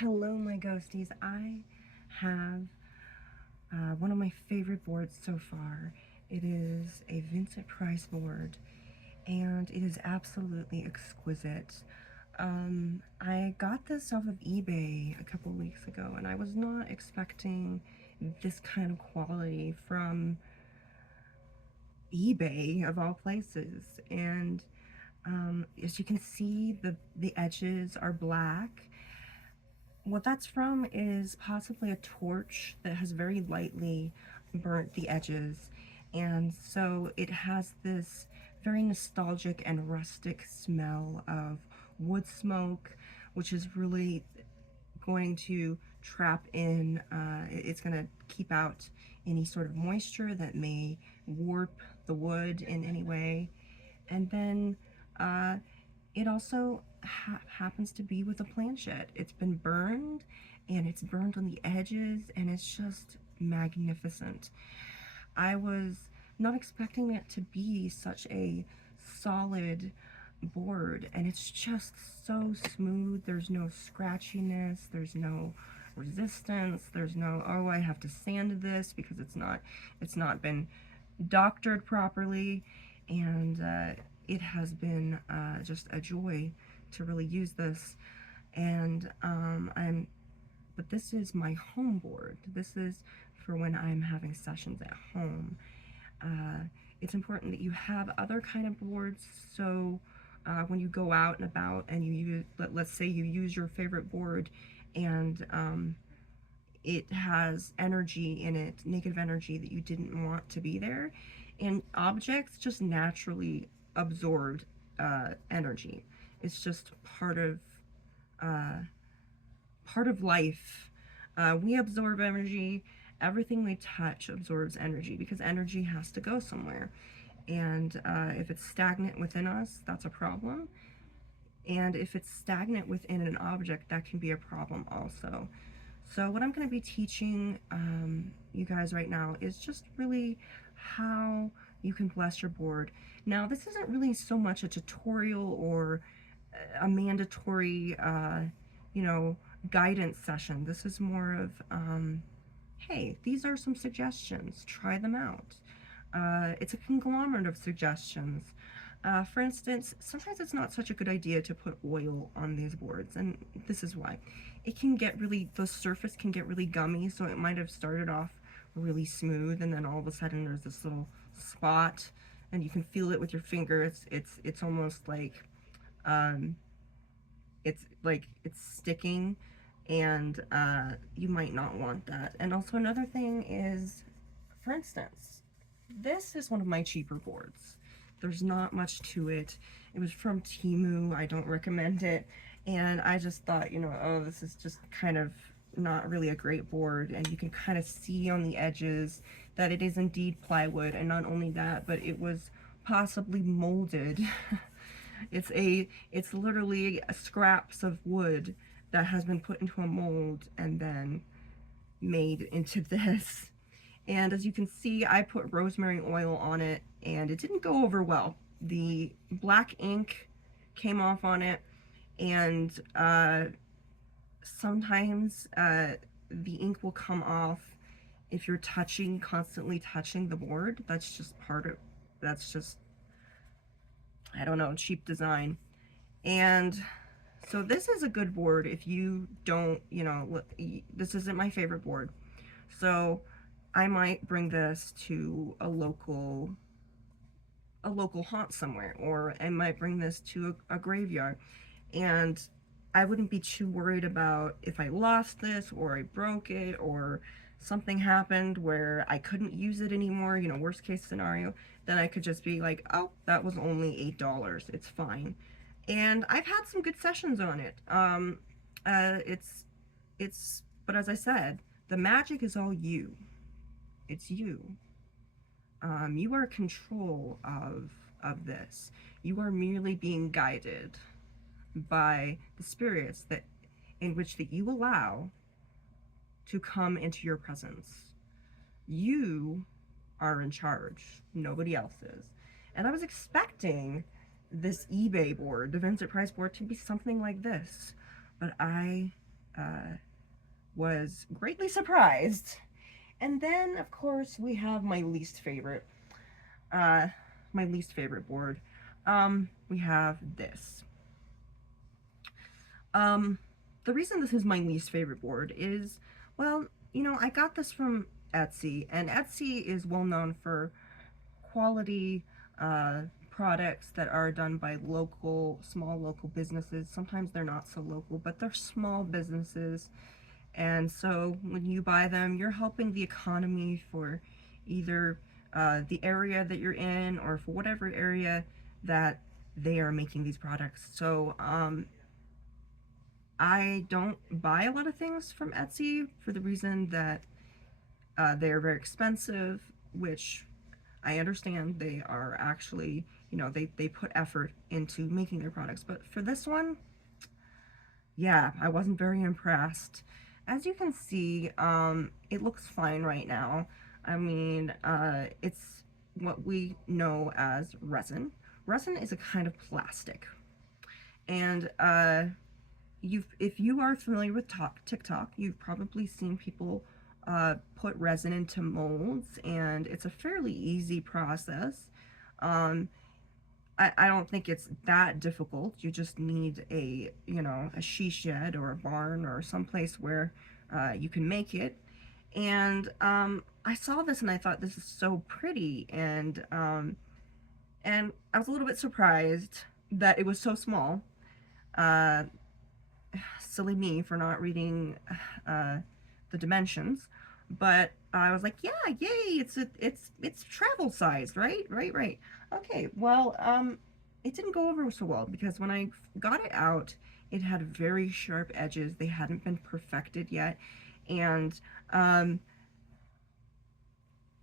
Hello, my ghosties. I have one of my favorite boards so far. It is a Vincent Price board, and it is absolutely exquisite. I got this off of eBay a couple weeks ago, and I was not expecting this kind of quality from eBay, of all places. And as you can see, the edges are black. What that's from is possibly a torch that has very lightly burnt the edges, and so it has this very nostalgic and rustic smell of wood smoke, which is really going to trap in, it's going to keep out any sort of moisture that may warp the wood in any way. And then uh, it also happens to be with a planchette. It's been burned, and it's burned on the edges, and it's just magnificent. I was not expecting it to be such a solid board, and it's just so smooth. There's no scratchiness, there's no resistance, there's no, oh, I have to sand this because it's not been doctored properly. And it has been just a joy to really use this. And but this is my home board. This is for when I'm having sessions at home. uh, it's important that you have other kind of boards, so when you go out and about and you use, let's say you use your favorite board, and it has energy in it, negative energy that you didn't want to be there, and objects just naturally absorb energy. It's just uh, part of life. We absorb energy. Everything we touch absorbs energy because energy has to go somewhere. And if it's stagnant within us, that's a problem. And if it's stagnant within an object, that can be a problem also. So what I'm going to be teaching you guys right now is just really how you can bless your board. Now, this isn't really so much a tutorial or a mandatory, you know, guidance session. This is more of, hey, these are some suggestions. Try them out. It's a conglomerate of suggestions. For instance, sometimes it's not such a good idea to put oil on these boards, and this is why. It can get really, the surface can get really gummy, so it might have started off really smooth, and then all of a sudden there's this little spot, and you can feel it with your finger. It's almost um, like it's sticking, and you might not want that. And also another thing is, for instance, this is one of my cheaper boards. There's not much to it. It was from Temu. I don't recommend it. And I just thought, you know, oh, this is just kind of not really a great board. And you can kind of see on the edges that it is indeed plywood. And not only that, but it was possibly molded. It's literally scraps of wood that has been put into a mold and then made into this. And as you can see, I put rosemary oil on it, and it didn't go over well. The black ink came off on it, and sometimes the ink will come off if you're constantly touching the board. That's just, I don't know, cheap design. And so this is a good board if you don't, you know, this isn't my favorite board. So I might bring this to a local haunt somewhere, or I might bring this to a graveyard, and I wouldn't be too worried about if I lost this or I broke it or something happened where I couldn't use it anymore, you know, worst case scenario. Then I could just be like, oh, that was only $8, it's fine. And I've had some good sessions on it. It's but as I said, the magic is all you. It's you. You are in control of this. You are merely being guided by the spirits that in which that you allow to come into your presence. You are in charge. Nobody else is. And I was expecting this eBay board, the Vincent Price board, to be something like this, but I was greatly surprised. And then, of course, we have my least favorite. Uh, my least favorite board. We have this. Um, the reason this is my least favorite board is, well, I got this from Etsy, and Etsy is well known for quality uh, products that are done by small local businesses. Sometimes they're not so local, but they're small businesses. And so when you buy them, you're helping the economy for either the area that you're in or for whatever area that they are making these products. So I don't buy a lot of things from Etsy for the reason that they're very expensive, which I understand. They are actually, they put effort into making their products. But for this one, yeah, I wasn't very impressed. As you can see, it looks fine right now. I mean, it's what we know as resin. Resin is a kind of plastic. And if you are familiar with TikTok, you've probably seen people put resin into molds, and it's a fairly easy process. Um, I don't think it's that difficult. You just need a she shed or a barn or someplace where you can make it. And I saw this and I thought this is so pretty, and I was a little bit surprised that it was so small. Uh, Silly me for not reading uh, the dimensions, but I was like, yeah, yay! It's travel sized, right? Right. Okay, well, it didn't go over so well because when I got it out, it had very sharp edges. They hadn't been perfected yet, and um,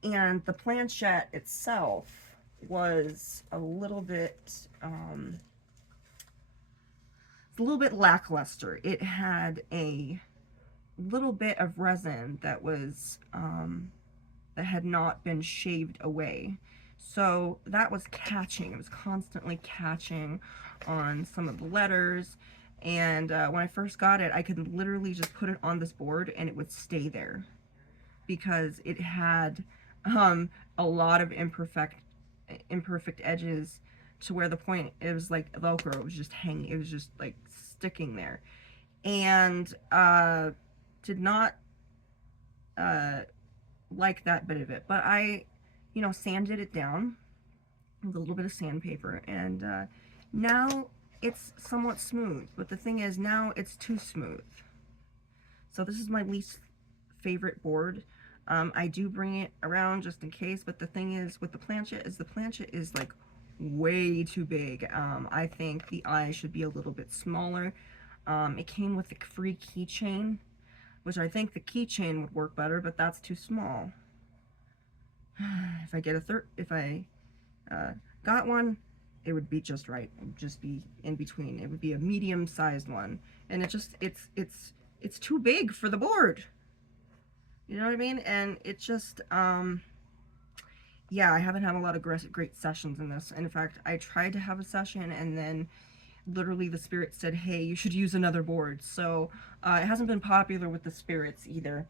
and the planchette itself was a little bit lackluster. It had a little bit of resin that had not been shaved away. So that was catching. It was constantly catching on some of the letters. And when I first got it, I could literally just put it on this board and it would stay there because it had a lot of imperfect edges to where the point it was like Velcro. It was just hanging. It was just like sticking there, and did not uh, like that bit of it. But I, sanded it down with a little bit of sandpaper, and now it's somewhat smooth. But the thing is, now it's too smooth. So this is my least favorite board. I do bring it around just in case, but the thing is with the planchette is like way too big. I think the eye should be a little bit smaller. It came with a free keychain, which I think the keychain would work better, but that's too small. If I got one, it would be just right. It would just be in between. It would be a medium-sized one, and it's too big for the board. You know what I mean? And it just yeah, I haven't had a lot of great sessions in this. And in fact, I tried to have a session, and then literally the spirit said, hey, you should use another board. So it hasn't been popular with the spirits either.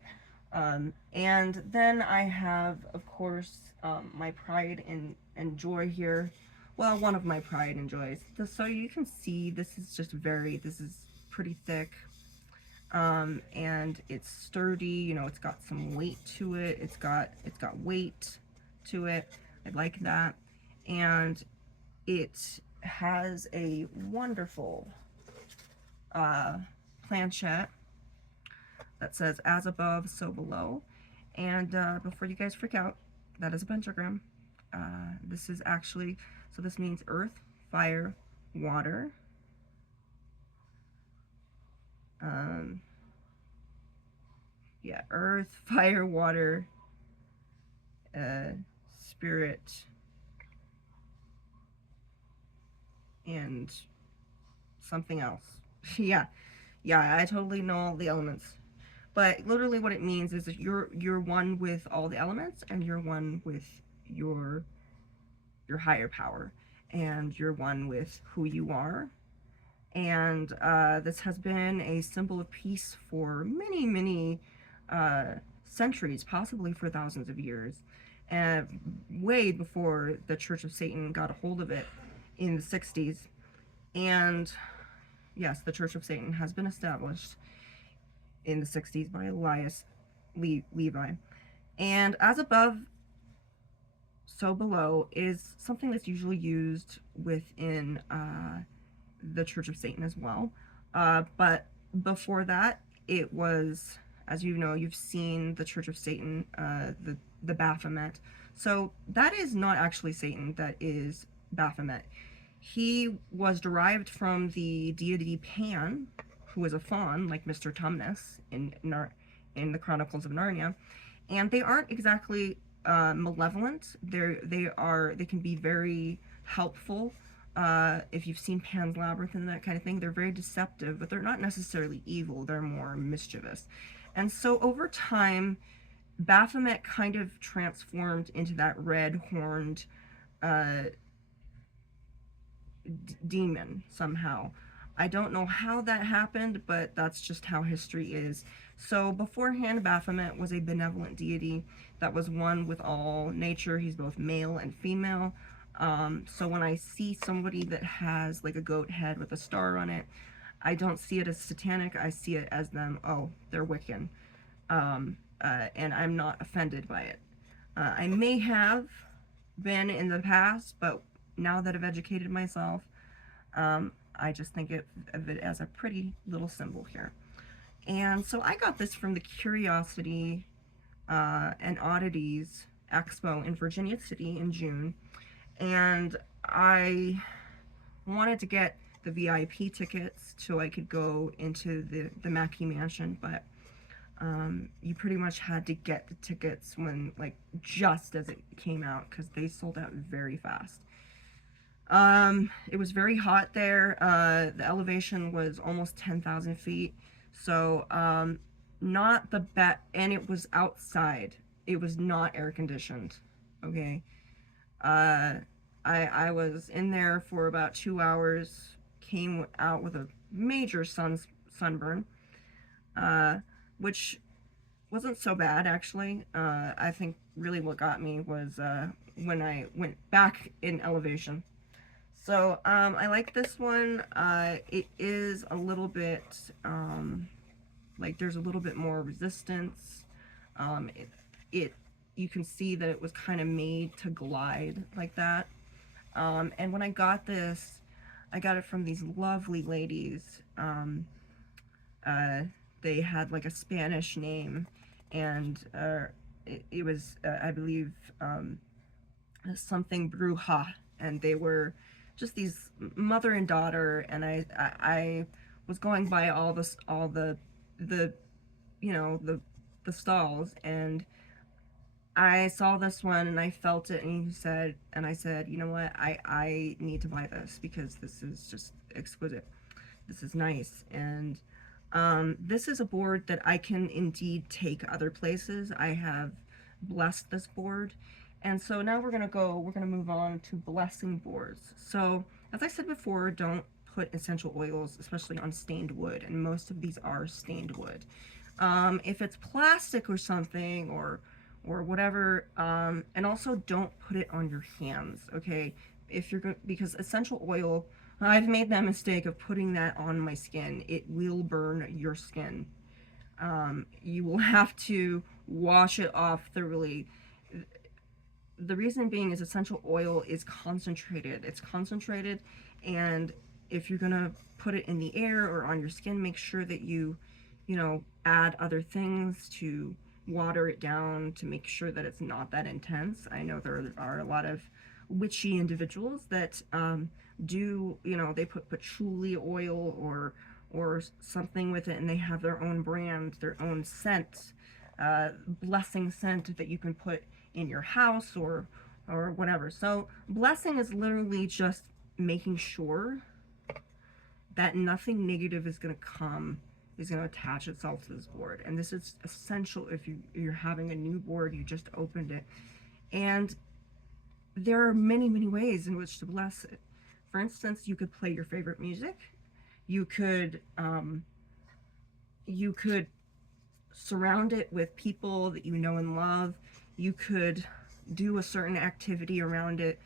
And then I have, of course, my pride and joy here. Well, one of my pride and joys. So you can see this is pretty thick. And it's sturdy, it's got some weight to it. It's got weight to it. I like that. And it has a wonderful planchette that says as above, so below. And before you guys freak out, that is a pentagram. This is actually, so this means earth, fire, water. Yeah, earth, fire, water, spirit, and something else. Yeah, I totally know all the elements. But literally what it means is that you're one with all the elements, and you're one with your higher power, and you're one with who you are, And this has been a symbol of peace for many, many centuries, possibly for thousands of years, and way before the Church of Satan got a hold of it in the 60s. And yes, the Church of Satan has been established in the 60s by Elias Levi. And as above, so below is something that's usually used within the Church of Satan as well. But before that, it was, as you know, you've seen the Church of Satan, the Baphomet. So that is not actually Satan. That is Baphomet. He was derived from the deity Pan, who was a faun, like Mr. Tumnus in the Chronicles of Narnia, and they aren't exactly malevolent. They can be very helpful. If you've seen Pan's Labyrinth and that kind of thing, they're very deceptive, but they're not necessarily evil. They're more mischievous. And so over time, Baphomet kind of transformed into that red-horned uh, demon somehow. I don't know how that happened, but that's just how history is. So beforehand, Baphomet was a benevolent deity that was one with all nature. He's both male and female. So when I see somebody that has like a goat head with a star on it, I don't see it as satanic. I see it as them, oh, they're Wiccan. And I'm not offended by it. I may have been in the past, but now that I've educated myself, I just think of it as a pretty little symbol here. And so I got this from the Curiosity and Oddities Expo in Virginia City in June. And I wanted to get the VIP tickets so I could go into the Mackey Mansion, but you pretty much had to get the tickets when, like, just as it came out, because they sold out very fast. It was very hot there. The elevation was almost 10,000 feet. So, not the best, and it was outside. It was not air conditioned. Okay. I was in there for about 2 hours, came out with a major sunburn, which wasn't so bad actually. I think really what got me was when I went back in elevation. So I like this one. It is a little bit like there's a little bit more resistance. It you can see that it was kind of made to glide like that. And when I got this, I got it from these lovely ladies. They had like a Spanish name, and it was, I believe, something bruja, and they were just these mother and daughter. And I was going by all the you know the stalls, and I saw this one and I felt it, and I said, you know what, I need to buy this because this is just exquisite. This is nice. And this is a board that I can indeed take other places. I have blessed this board. And so now we're gonna move on to blessing boards. So as I said before, don't put essential oils, especially on stained wood, and most of these are stained wood. If it's plastic or something, or whatever, and also don't put it on your hands, okay? If you're going, because essential oil, I've made that mistake of putting that on my skin. It will burn your skin. You will have to wash it off thoroughly. The reason being is essential oil is concentrated. It's concentrated, and if you're gonna put it in the air or on your skin, make sure that you add other things to water it down to make sure that it's not that intense. I know there are a lot of witchy individuals that do, they put patchouli oil or something with it, and they have their own brand, their own scent, blessing scent that you can put in your house or whatever. So blessing is literally just making sure that nothing negative is going to attach itself to this board. And this is essential if you're having a new board, you just opened it. And there are many, many ways in which to bless it. For instance, you could play your favorite music. You could you could surround it with people that you know and love. You could do a certain activity around it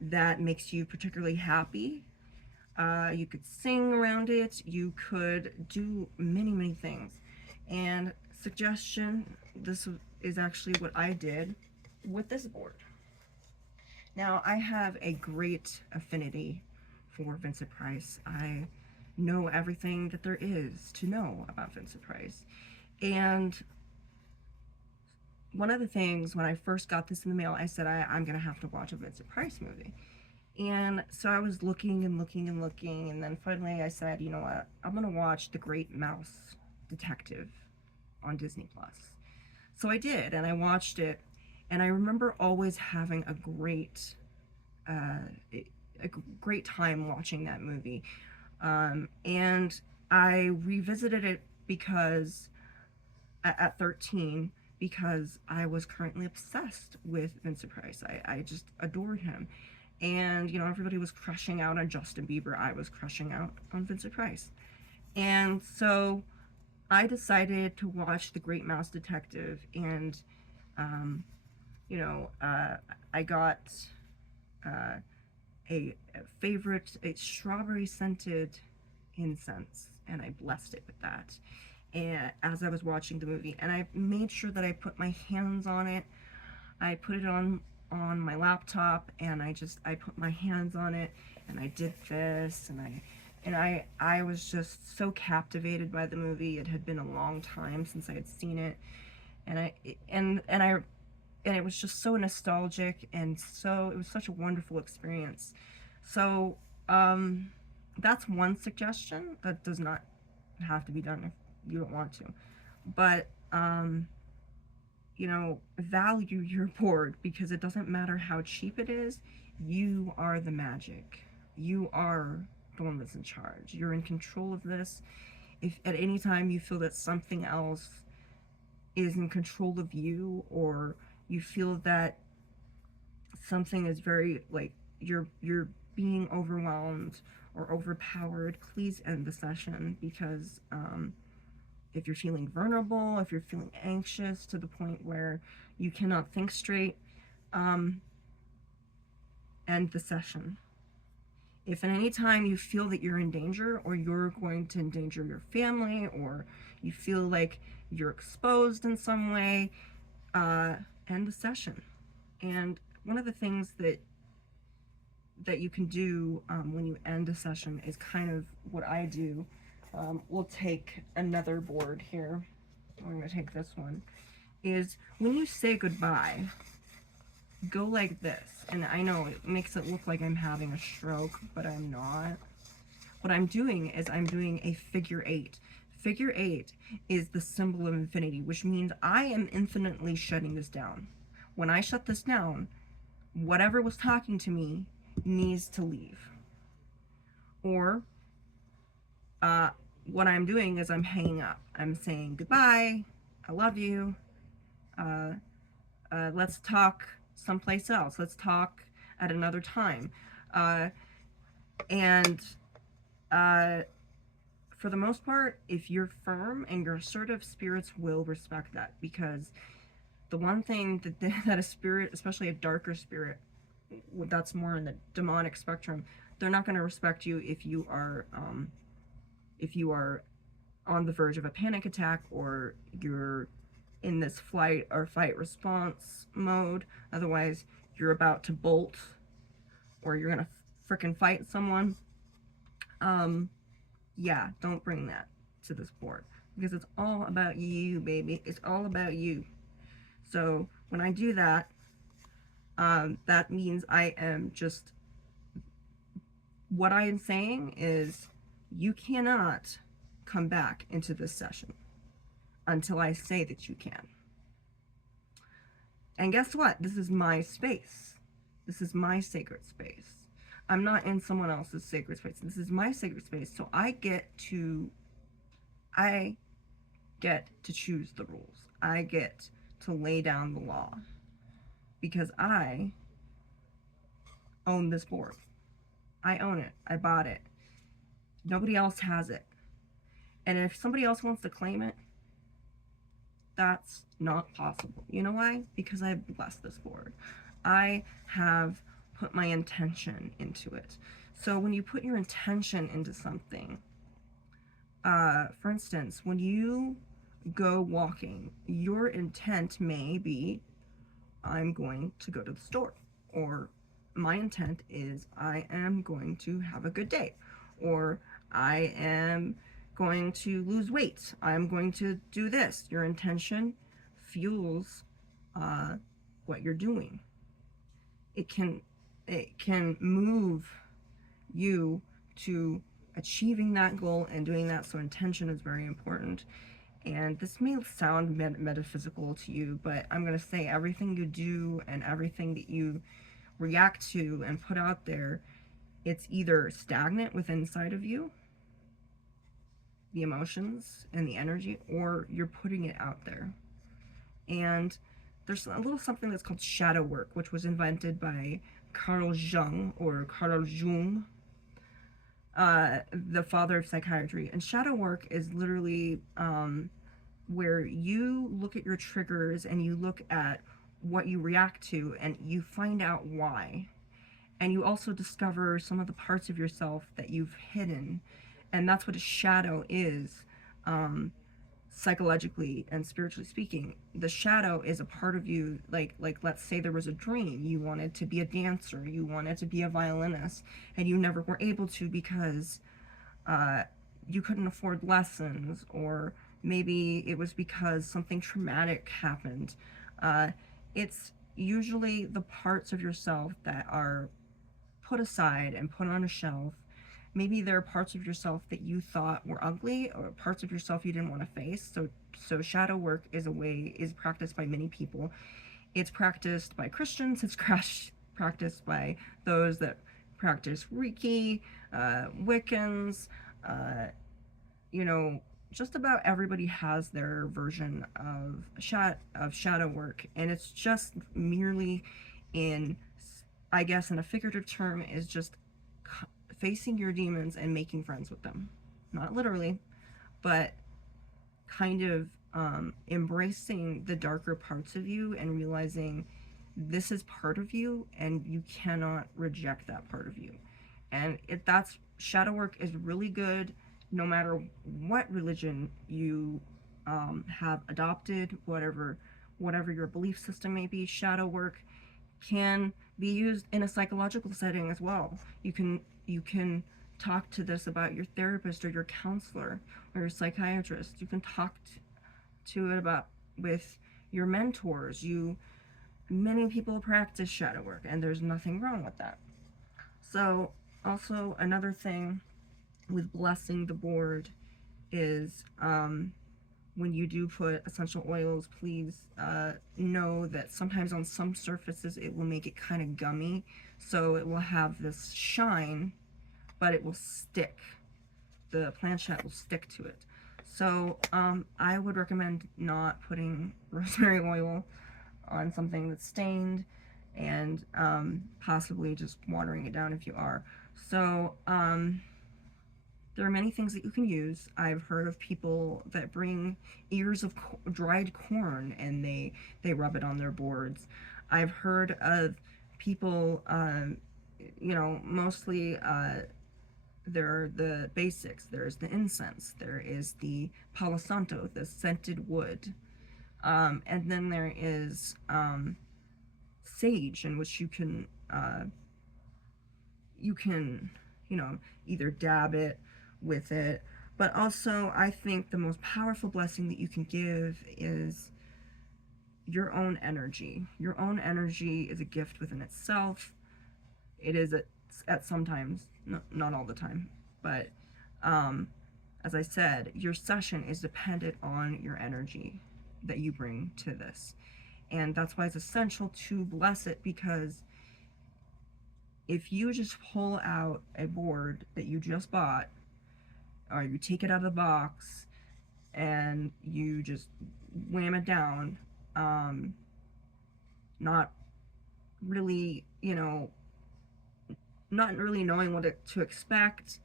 that makes you particularly happy. You could sing around it. You could do many, many things. And suggestion, this is actually what I did with this board. Now, I have a great affinity for Vincent Price. I know everything that there is to know about Vincent Price. And one of the things when I first got this in the mail, I said, I'm going to have to watch a Vincent Price movie. And so I was looking and looking and looking, and then finally I said, you know what, I'm going to watch The Great Mouse Detective on Disney Plus. So I did, and I watched it, and I remember always having uh, a great time watching that movie. And I revisited it because at 13 because I was currently obsessed with Vincent Price. I just adored him. And, you know, everybody was crushing out on Justin Bieber. I was crushing out on Vincent Price. And so I decided to watch The Great Mouse Detective. And, um, you know, I got uh, a strawberry scented incense. And I blessed it with that. And as I was watching the movie, and I made sure that I put my hands on it. I put it on my laptop, and I put my hands on it, and I did this, and I was just so captivated by the movie. It had been a long time since I had seen it, and it was just so nostalgic, and so it was such a wonderful experience. So that's one suggestion that does not have to be done if you don't want to, but you know, value your board, because it doesn't matter how cheap it is. You are the magic. You are the one that's in charge. You're in control of this. If at any time you feel that something else is in control of you, or you feel that something is very like you're being overwhelmed or overpowered, please end the session, because if you're feeling vulnerable, if you're feeling anxious to the point where you cannot think straight, um, end the session. If at any time you feel that you're in danger, or you're going to endanger your family, or you feel like you're exposed in some way, end the session. And one of the things that you can do when you end a session is kind of what I do. We'll take another board here. We're going to take this one. Is when you say goodbye, go like this. And I know it makes it look like I'm having a stroke, but I'm not. What I'm doing is I'm doing a figure eight. Figure eight is the symbol of infinity, which means I am infinitely shutting this down. When I shut this down, whatever was talking to me needs to leave. Or what I'm doing is I'm hanging up. I'm saying goodbye, I love you, let's talk someplace else. Let's talk at another time. And for the most part, if you're firm and you're assertive, spirits will respect that, because the one thing that a spirit, especially a darker spirit, that's more in the demonic spectrum, they're not going to respect you if you are on the verge of a panic attack, or you're in this flight or fight response mode. Otherwise, you're about to bolt, or you're gonna frickin' fight someone. Yeah, don't bring that to this board, because it's all about you, baby. It's all about you. So when I do that, that means I am just, what I am saying is, you cannot come back into this session until I say that you can. And guess what? This is my space. This is my sacred space. I'm not in someone else's sacred space. This is my sacred space. So I get to choose the rules. I get to lay down the law, because I own this board. I own it. I bought it. Nobody else has it. And if somebody else wants to claim it, that's not possible. You know why? Because I've blessed this board. I have put my intention into it. So when you put your intention into something, for instance, when you go walking, your intent may be, I'm going to go to the store, or my intent is I am going to have a good day, or I am going to lose weight, I'm going to do this. Your intention fuels what you're doing. It can move you to achieving that goal and doing that. So intention is very important. And this may sound metaphysical to you, but I'm going to say everything you do and everything that you react to and put out there, it's either stagnant within inside of you, the emotions and the energy, or you're putting it out there. And there's a little something that's called shadow work, which was invented by Carl Jung, or Carl Jung, the father of psychiatry. And shadow work is literally where you look at your triggers and you look at what you react to and you find out why. And you also discover some of the parts of yourself that you've hidden. And that's what a shadow is, psychologically and spiritually speaking. The shadow is a part of you, like let's say there was a dream. You wanted to be a dancer, you wanted to be a violinist, and you never were able to because you couldn't afford lessons, or maybe it was because something traumatic happened. It's usually the parts of yourself that are put aside and put on a shelf. Maybe there are parts of yourself that you thought were ugly, or parts of yourself you didn't want to face. So shadow work is practiced by many people. It's practiced by Christians. It's practiced by those that practice Reiki, Wiccans. You know, just about everybody has their version of shadow work, and it's just merely in, I guess, in a figurative term, is just facing your demons and making friends with them. Not literally, but kind of embracing the darker parts of you and realizing this is part of you and you cannot reject that part of you. And that's shadow work is really good no matter what religion you have adopted, whatever your belief system may be. Shadow work can be used in a psychological setting as well. You can talk to this about your therapist or your counselor or your psychiatrist. You can talk to it about with your mentors. Many people practice shadow work, and there's nothing wrong with that. So also another thing with blessing the board is when you do put essential oils, please know that sometimes on some surfaces it will make it kind of gummy, so it will have this shine, but it will stick. The planchette will stick to it. So I would recommend not putting rosemary oil on something that's stained, and possibly just watering it down if you are. So there are many things that you can use. I've heard of people that bring ears of dried corn and they rub it on their boards. I've heard of people, mostly there are the basics. There's the incense. There is the palo santo, the scented wood. And then there is sage, in which you can either dab it with it. But also, I think the most powerful blessing that you can give is your own energy. Your own energy is a gift within itself. It is at sometimes, not all the time, but as I said, your session is dependent on your energy that you bring to this. And that's why it's essential to bless it, because if you just pull out a board that you just bought, or you take it out of the box and you just wham it down, not really, not really knowing what to expect,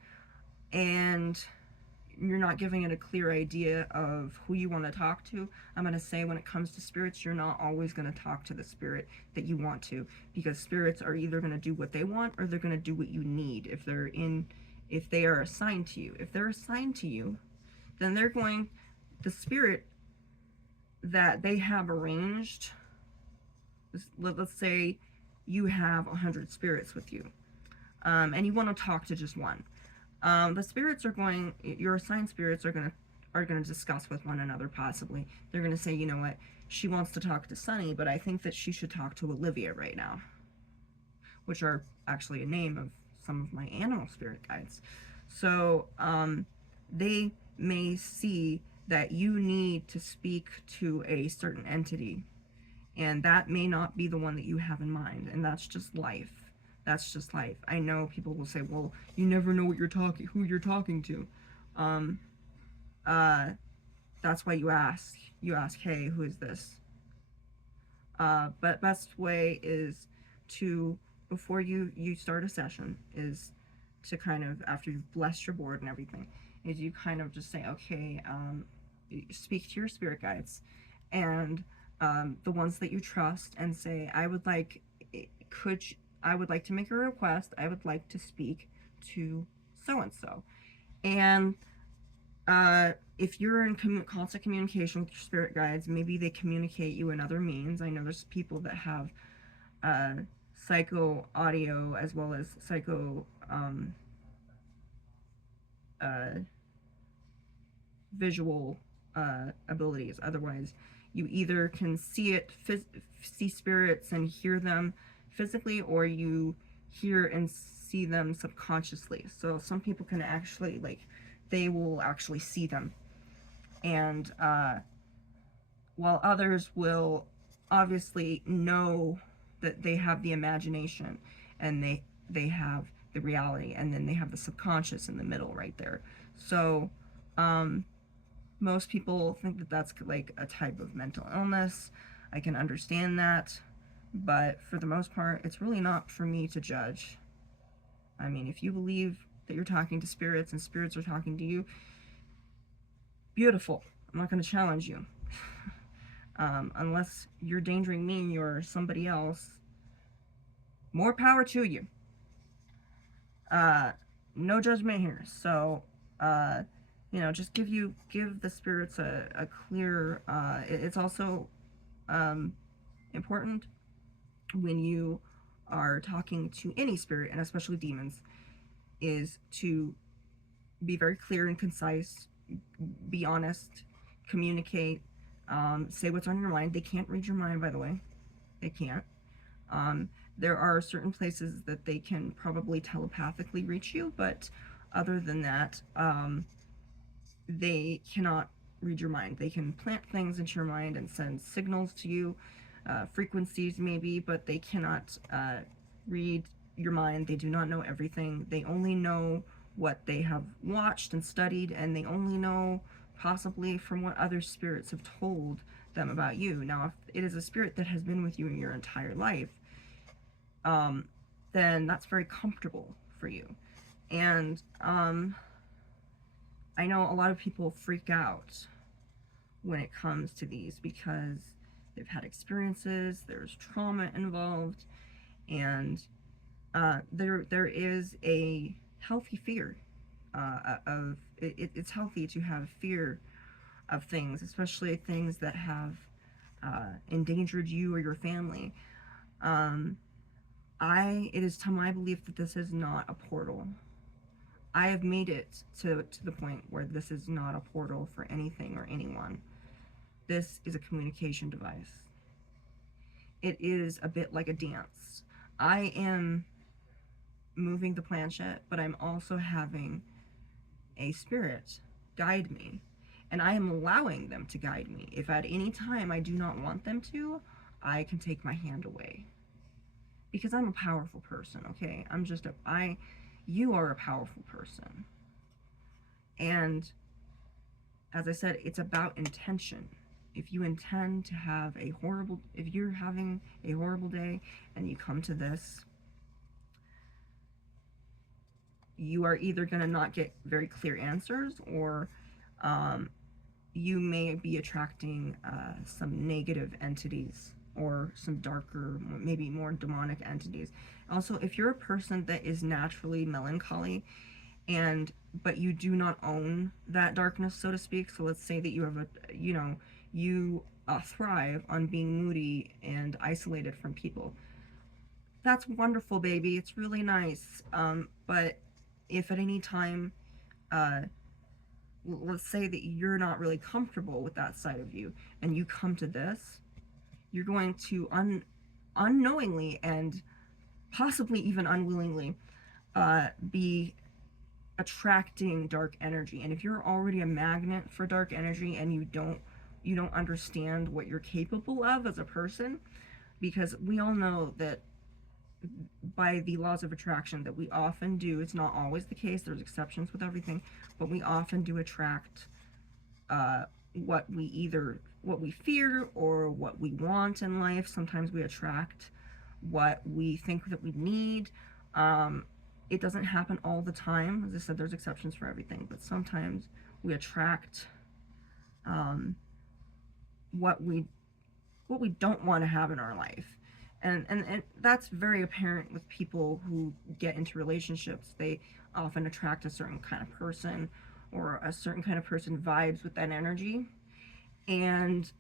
and you're not giving it a clear idea of who you want to talk to, I'm going to say when it comes to spirits, you're not always going to talk to the spirit that you want to, because spirits are either going to do what they want or they're going to do what you need if they are assigned to you. If they're assigned to you, then the spirit that they have arranged, let's say you have 100 spirits with you, and you want to talk to just one. The spirits your assigned spirits are gonna discuss with one another. Possibly they're gonna say, you know what, she wants to talk to Sunny, but I think that she should talk to Olivia right now, which are actually a name of some of my animal spirit guides. So they may see that you need to speak to a certain entity, and that may not be the one that you have in mind, and that's just life. That's just life. I know people will say, well, you never know who you're talking to. That's why you ask. You ask, hey, who is this? But best way is to, before you start a session, is to kind of, after you've blessed your board and everything, is you kind of just say, okay, speak to your spirit guides and the ones that you trust, and say, I would like to make a request. I would like to speak to so-and-so. And if you're in constant communication with your spirit guides, maybe they communicate you in other means. I know there's people that have psycho audio as well as psycho visual abilities. Otherwise, you either can see spirits and hear them physically, or you hear and see them subconsciously. So some people can actually, they will actually see them, and while others will obviously know that they have the imagination, and they have the reality, and then they have the subconscious in the middle right there. So most people think that that's like a type of mental illness. I can understand that, but for the most part, it's really not for me to judge. I mean, if you believe that you're talking to spirits and spirits are talking to you, beautiful. I'm not going to challenge you. Unless you're endangering me or somebody else, more power to you. No judgment here. So, just give the spirits a clear, it's also important when you are talking to any spirit, and especially demons, is to be very clear and concise, be honest, communicate, say what's on your mind. They can't read your mind, by the way. They can't. There are certain places that they can probably telepathically reach you, but other than that, they cannot read your mind. They can plant things into your mind and send signals to you, frequencies maybe, but they cannot read your mind. They do not know everything. They only know what they have watched and studied, and they only know possibly from what other spirits have told them about you. Now, if it is a spirit that has been with you in your entire life, then that's very comfortable for you. And I know a lot of people freak out when it comes to these because they've had experiences, there's trauma involved, and there is a healthy fear of it's healthy to have fear of things, especially things that have endangered you or your family. It is to my belief that this is not a portal. I have made it to the point where this is not a portal for anything or anyone. This is a communication device. It is a bit like a dance. I am moving the planchette, but I'm also having a spirit guide me, and I am allowing them to guide me. If at any time I do not want them to, I can take my hand away, because I'm a powerful person. Okay, you are a powerful person, and as I said, it's about intention. If you intend to have if you're having a horrible day and you come to this, you are either going to not get very clear answers, or um, you may be attracting some negative entities or some darker, maybe more demonic entities. Also, if you're a person that is naturally melancholy, and but you do not own that darkness, so to speak, so let's say that you have a, you thrive on being moody and isolated from people, that's wonderful, baby. It's really nice. But if at any time, uh, let's say that you're not really comfortable with that side of you, and you come to this, you're going to unknowingly and possibly even unwillingly be attracting dark energy. And if you're already a magnet for dark energy, and you don't understand what you're capable of as a person, because we all know that by the laws of attraction that we often do, it's not always the case, there's exceptions with everything, but we often do attract uh, what we fear or what we want in life. Sometimes we attract what we think that we need. It doesn't happen all the time. As I said, there's exceptions for everything, but sometimes we attract um, what we don't want to have in our life. And that's very apparent with people who get into relationships. They often attract a certain kind of person, or a certain kind of person vibes with that energy. And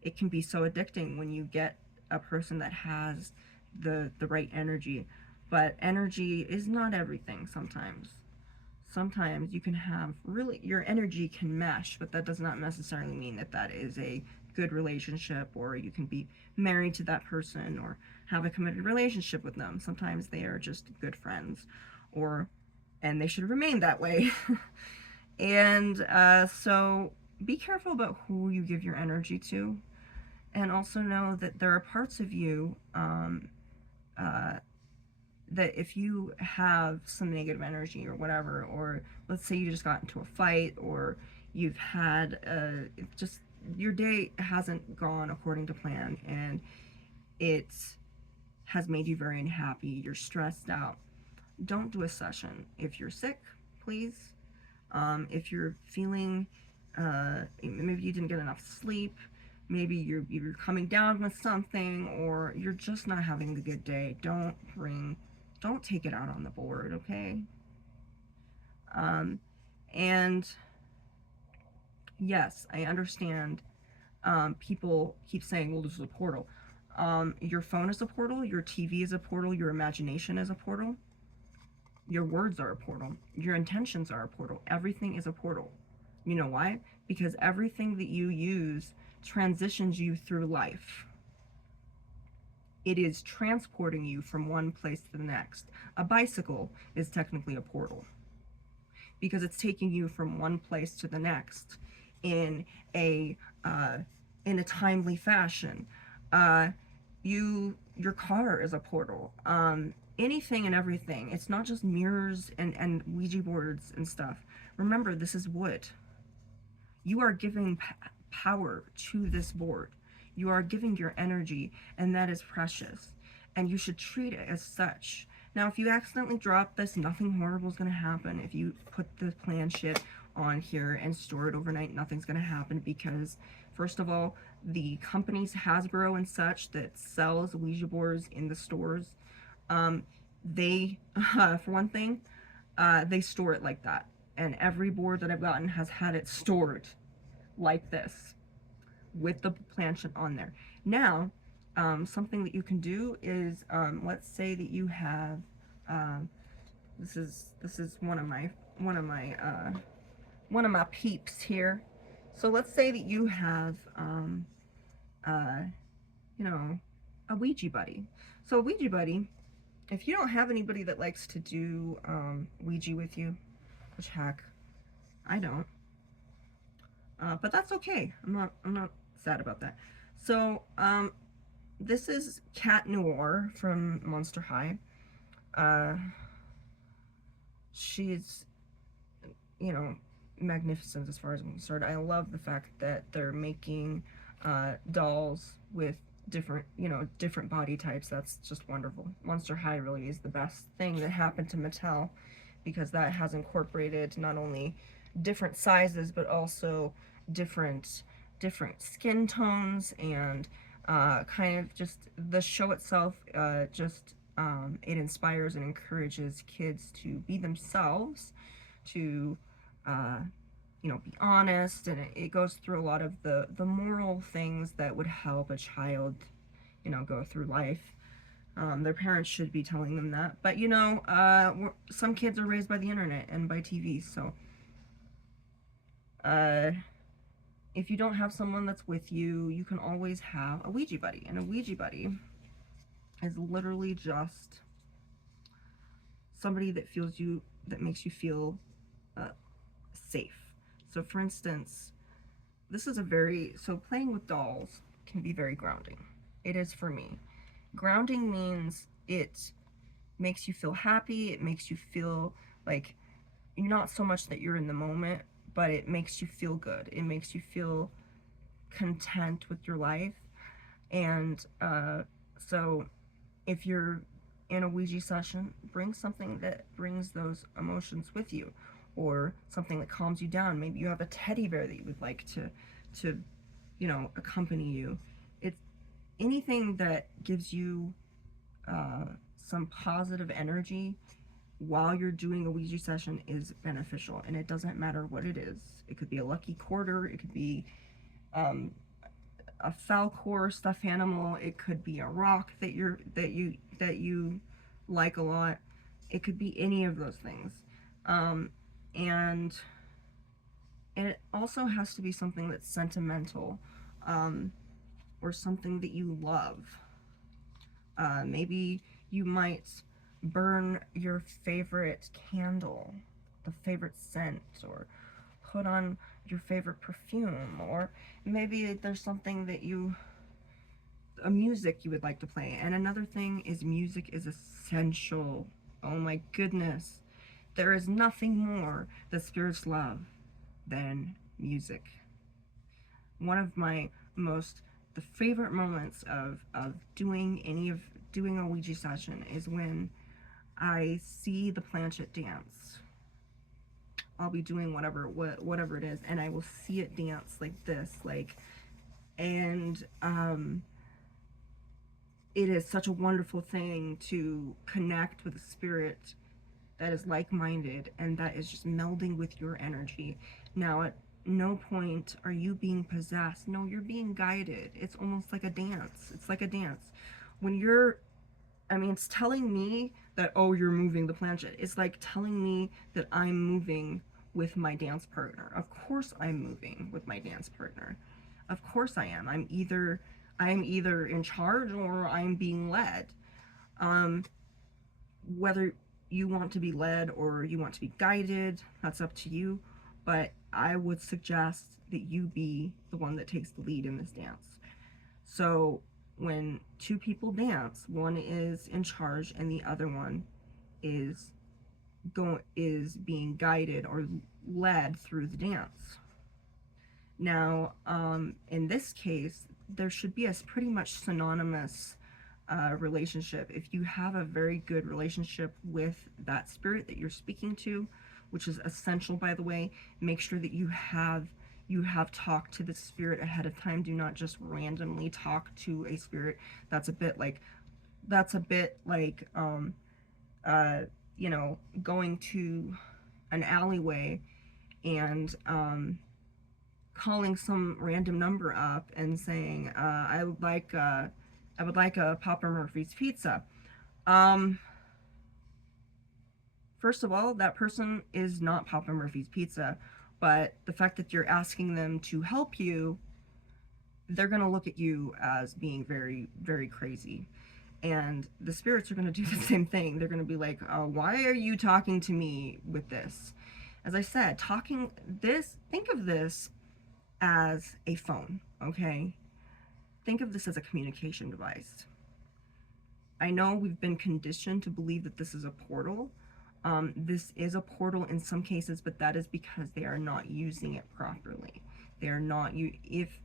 it can be so addicting when you get a person that has the right energy. But energy is not everything. Sometimes you can have, really, your energy can mesh, but that does not necessarily mean that that is a good relationship, or you can be married to that person or have a committed relationship with them. Sometimes they are just good friends, or and they should remain that way. And so be careful about who you give your energy to, and also know that there are parts of you uh, that if you have some negative energy or whatever, or let's say you just got into a fight, or you've had just your day hasn't gone according to plan, and it has made you very unhappy, you're stressed out, don't do a session. If you're sick, please. If you're feeling, maybe you didn't get enough sleep, maybe you're coming down with something, or you're just not having a good day, don't take it out on the board, okay? And yes, I understand. People keep saying, well, this is a portal. Your phone is a portal, your TV is a portal, your imagination is a portal, your words are a portal, your intentions are a portal. Everything is a portal. You know why? Because everything that you use transitions you through life. It is transporting you from one place to the next. A bicycle is technically a portal, because it's taking you from one place to the next in a timely fashion. Your car is a portal. Anything and everything. It's not just mirrors and Ouija boards and stuff. Remember, this is wood. You are giving power to this board. You are giving your energy, and that is precious. And you should treat it as such. Now, if you accidentally drop this, nothing horrible is going to happen. If you put the plan shit on here and store it overnight, nothing's going to happen, because, first of all, the companies Hasbro and such that sells Ouija boards in the stores, they, for one thing, they store it like that. And every board that I've gotten has had it stored like this, with the planchette on there. Now, something that you can do is, let's say that you have, this is one of my peeps here. So let's say that you have, you know, a Ouija buddy. So a Ouija buddy, if you don't have anybody that likes to do Ouija with you, which, heck, I don't. But that's okay. I'm not sad about that. So, this is Cat Noir from Monster High. She's, magnificent as far as I'm concerned. I love the fact that they're making dolls with different, you know, different body types. That's just wonderful. Monster High really is the best thing that happened to Mattel, because that has incorporated not only different sizes but also different skin tones, and kind of just the show itself, it inspires and encourages kids to be themselves, to uh, you know, be honest, and it goes through a lot of the moral things that would help a child, you know, go through life. Their parents should be telling them that, but you know, some kids are raised by the internet and by TV, so uh, if you don't have someone that's with you, you can always have a Ouija buddy, and a Ouija buddy is literally just somebody that makes you feel uh, safe. So, for instance, playing with dolls can be very grounding. It is for me. Grounding means it makes you feel happy, it makes you feel like, not so much that you're in the moment, but it makes you feel good. It makes you feel content with your life. And so if you're in a Ouija session, bring something that brings those emotions with you, or something that calms you down. Maybe you have a teddy bear that you would like to you know, accompany you. It's anything that gives you some positive energy while you're doing a Ouija session is beneficial, and it doesn't matter what it is. It could be a lucky quarter, it could be um, a Falcor stuffed animal, it could be a rock that you like a lot. It could be any of those things, um, and it also has to be something that's sentimental, um, or something that you love. Maybe you might burn your favorite candle, the favorite scent, or put on your favorite perfume, or maybe there's something that a music you would like to play. And another thing is, music is essential. Oh my goodness. There is nothing more that spirits love than music. One of my the favorite moments of doing a Ouija session is when I see the planchette dance. I'll be doing whatever it is, and I will see it dance like this, and it is such a wonderful thing to connect with a spirit that is like-minded and that is just melding with your energy. Now, at no point are you being possessed. No, you're being guided. It's almost like a dance. It's like a dance. It's telling me that, oh, you're moving the planchette. It's like telling me that I'm moving with my dance partner. Of course I'm moving with my dance partner. Of course I am. I'm either in charge or I'm being led. Whether you want to be led or you want to be guided, that's up to you. But I would suggest that you be the one that takes the lead in this dance. So when two people dance, one is in charge and the other one is being guided or led through the dance. Now, in this case, there should be a pretty much synonymous relationship. If you have a very good relationship with that spirit that you're speaking to, which is essential, by the way, make sure that you have talked to the spirit ahead of time. Do not just randomly talk to a spirit. That's a bit like going to an alleyway and calling some random number up and saying, I would like a Papa Murphy's pizza. First of all, that person is not Papa Murphy's pizza, but the fact that you're asking them to help you, they're going to look at you as being very, very crazy. And the spirits are going to do the same thing. They're going to be like, why are you talking to me with this? As I said, think of this as a phone, okay? Think of this as a communication device. I know we've been conditioned to believe that this is a portal. This is a portal in some cases, but that is because they are not using it properly. They are not, if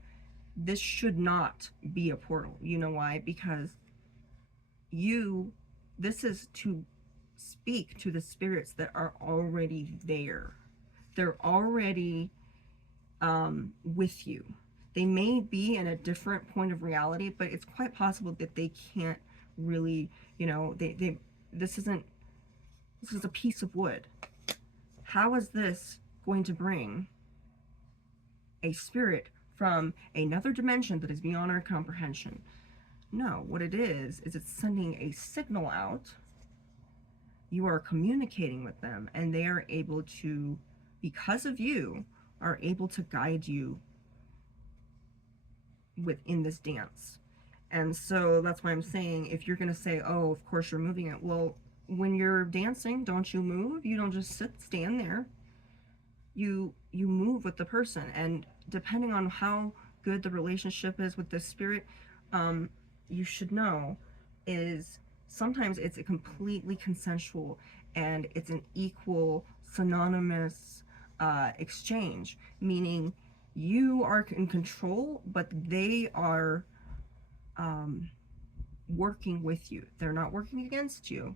this should not be a portal. You know why? Because this is to speak to the spirits that are already there. They're already with you. They may be in a different point of reality, but it's quite possible that they can't really, this is a piece of wood. How is this going to bring a spirit from another dimension that is beyond our comprehension? No, what it is it's sending a signal out. You are communicating with them, and they are able to, because of you, are able to guide you within this dance. And so that's why I'm saying, if you're going to say, oh, of course you're moving it, well, when you're dancing, don't you move? You don't just stand there. You move with the person, and depending on how good the relationship is with the spirit, you should know is sometimes it's a completely consensual and it's an equal, synonymous exchange, meaning you are in control, but they are working with you. They're not working against you.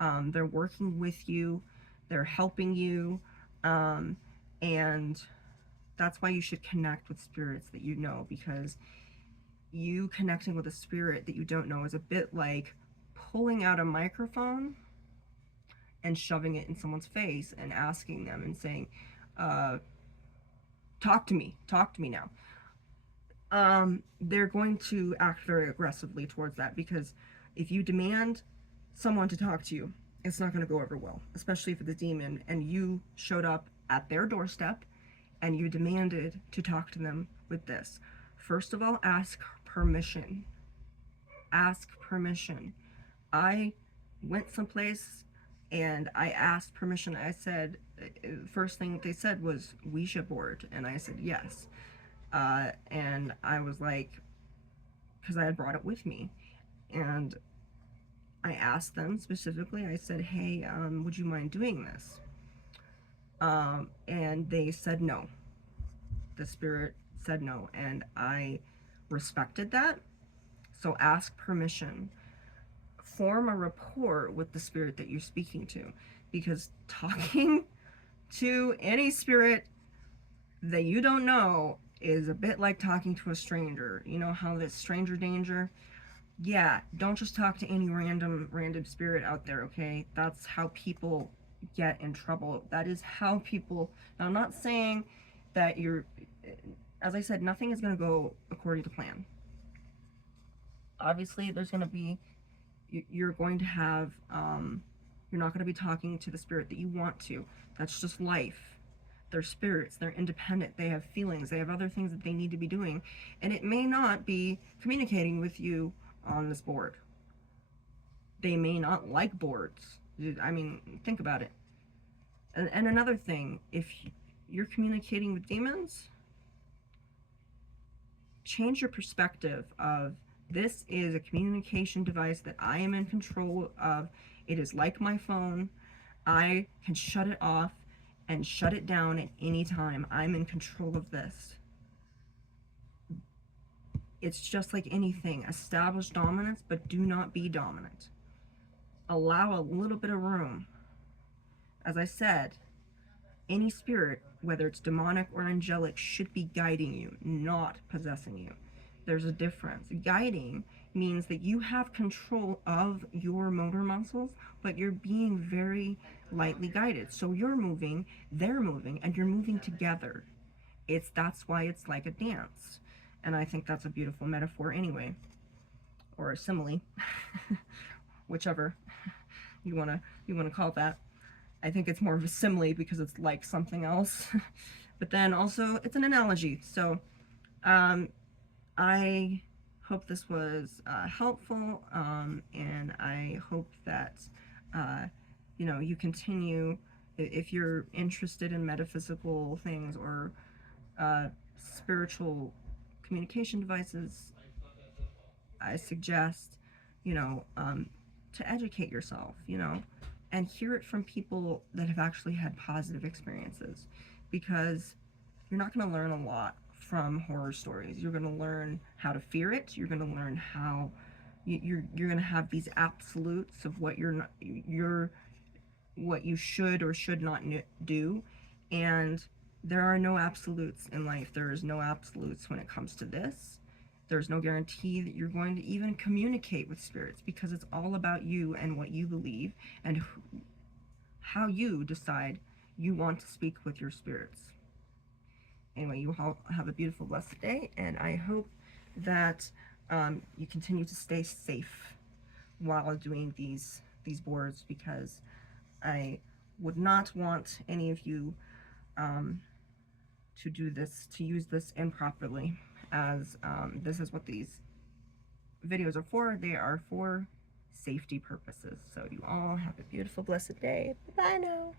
They're working with you. They're helping you. And that's why you should connect with spirits that you know, because you connecting with a spirit that you don't know is a bit like pulling out a microphone and shoving it in someone's face and asking them and saying, talk to me now. They're going to act very aggressively towards that, because if you demand someone to talk to you, it's not going to go over well, especially if it's a demon and you showed up at their doorstep and you demanded to talk to them with this. First of all, ask permission. Ask permission. I went someplace and I asked permission. I said, first thing they said was Ouija board, and I said yes. And I was like, because I had brought it with me, and I asked them specifically, I said, hey, would you mind doing this? And they said no. The spirit said no, and I respected that. So ask permission. Form a rapport with the spirit that you're speaking to, because talking to any spirit that you don't know is a bit like talking to a stranger. You know how this stranger danger? Yeah, don't just talk to any random spirit out there, okay? That's how people get in trouble. That is how people... Now, I'm not saying that you're... As I said, nothing is going to go according to plan. Obviously, there's going to be... You're going to have... you're not going to be talking to the spirit that you want to. That's just life. They're spirits. They're independent. They have feelings. They have other things that they need to be doing. And it may not be communicating with you on this board. They may not like boards. I mean, think about it. And another thing, if you're communicating with demons, change your perspective of, this is a communication device that I am in control of. It is like my phone. I can shut it off and shut it down at any time. I'm in control of this. It's just like anything. Establish dominance, but do not be dominant. Allow a little bit of room. As I said, any spirit, whether it's demonic or angelic, should be guiding you, not possessing you. There's a difference. Guiding means that you have control of your motor muscles, but you're being very lightly guided. So you're moving, they're moving, and you're moving together. That's why it's like a dance. And I think that's a beautiful metaphor anyway, or a simile, whichever you wanna call that. I think it's more of a simile because it's like something else, but then also it's an analogy. So I hope this was helpful, and I hope that you continue, if you're interested in metaphysical things or spiritual communication devices, I suggest, to educate yourself, and hear it from people that have actually had positive experiences, because you're not going to learn a lot from horror stories. You're going to learn how to fear it. You're going to learn how you're going to have these absolutes of what what you should or should not do. And there are no absolutes in life. There is no absolutes when it comes to this. There's no guarantee that you're going to even communicate with spirits, because it's all about you and what you believe and how you decide you want to speak with your spirits. Anyway, you all have a beautiful, blessed day, and I hope that you continue to stay safe while doing these boards, because I would not want any of you to use this improperly, as this is what these videos are for. They are for safety purposes. So you all have a beautiful, blessed day. Bye now.